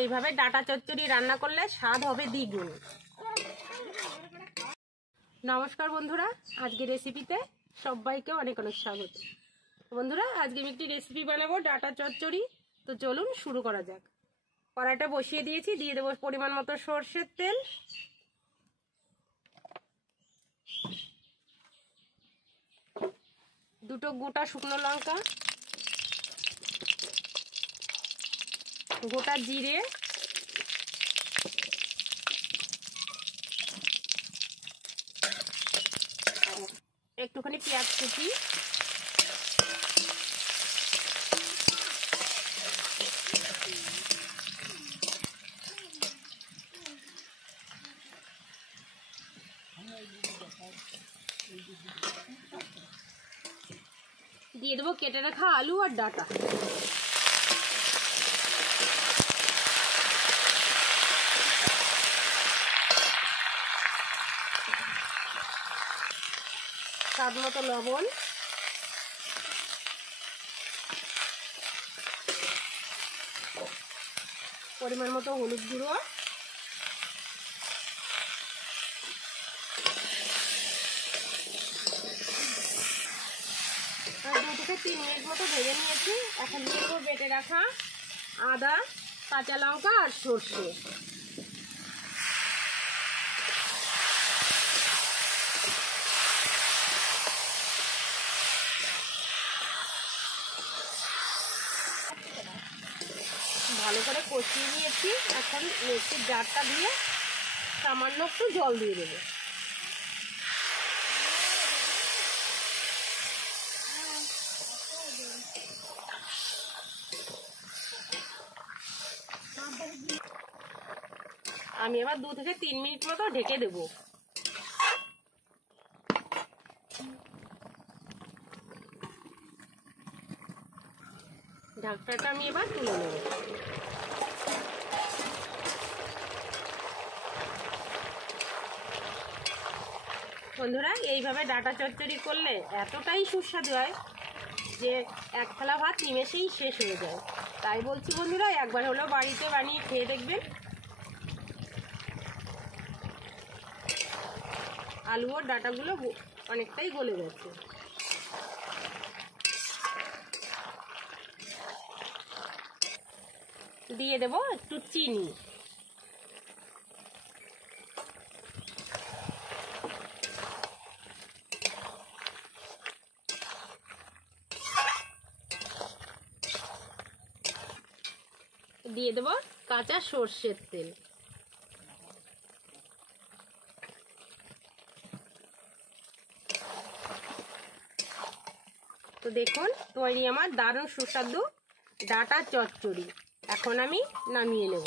এইভাবে ডাটা চচ্চড়ি রান্না করলে স্বাদ হবে দ্বিগুণ। নমস্কার বন্ধুরা, আজকে রেসিপিতে সবাইকে অনেক অনেক স্বাগত। বন্ধুরা, আজকে আমি একটি রেসিপি বানাবো ডাটা চচ্চড়ি। তো চলুন শুরু করা যাক। কড়াইটা বসিয়ে দিয়েছি, দিয়ে দেবো পরিমাণ মতো সরষের তেল, দুটো গোটা শুকনো লঙ্কা, গোটা জিরে, একটুখানি পেঁয়াজ কুচি, দিয়ে দেবো কেটে রাখা আলু আর ডাটা। স্বাদ মতো লবণ, পরিমাণ মতো হলুদ গুঁড়ো, আর 2 থেকে 3 মিনিট মতো ভেজে নিয়েছি। এখন দিয়ে দেবো বেটে রাখা আদা, কাঁচা লঙ্কা আর সর্ষে। ভালো করে কষিয়ে নিয়েছি। এখন মিক্সির জারটা দিয়ে সামান্য একটু জল দিয়ে দেবো। আমি এবার 2 থেকে 3 মিনিট মতো ঢেকে দেবো। ঢাকনাটা আমি এবার তুলে নেব। বন্ধুরা, এইভাবে ডাটা চচ্চড়ি করলে এতটাই সুস্বাদু হয় যে এক থালা ভাত নিমেষেই শেষ হয়ে যায়। তাই বলছি বন্ধুরা, একবার হলেও বাড়িতে বানিয়ে খেয়ে দেখবেন। আলু ও ডাটাগুলো অনেকটাই গলে গেছে। দিয়ে দেবো একটু চিনি, দিয়ে দেবো কাঁচা সর্ষের তেল। তো দেখুন, তৈরি আমার দারুণ সুস্বাদু ডাটা চচ্চড়ি। এখন আমি নামিয়ে নেব।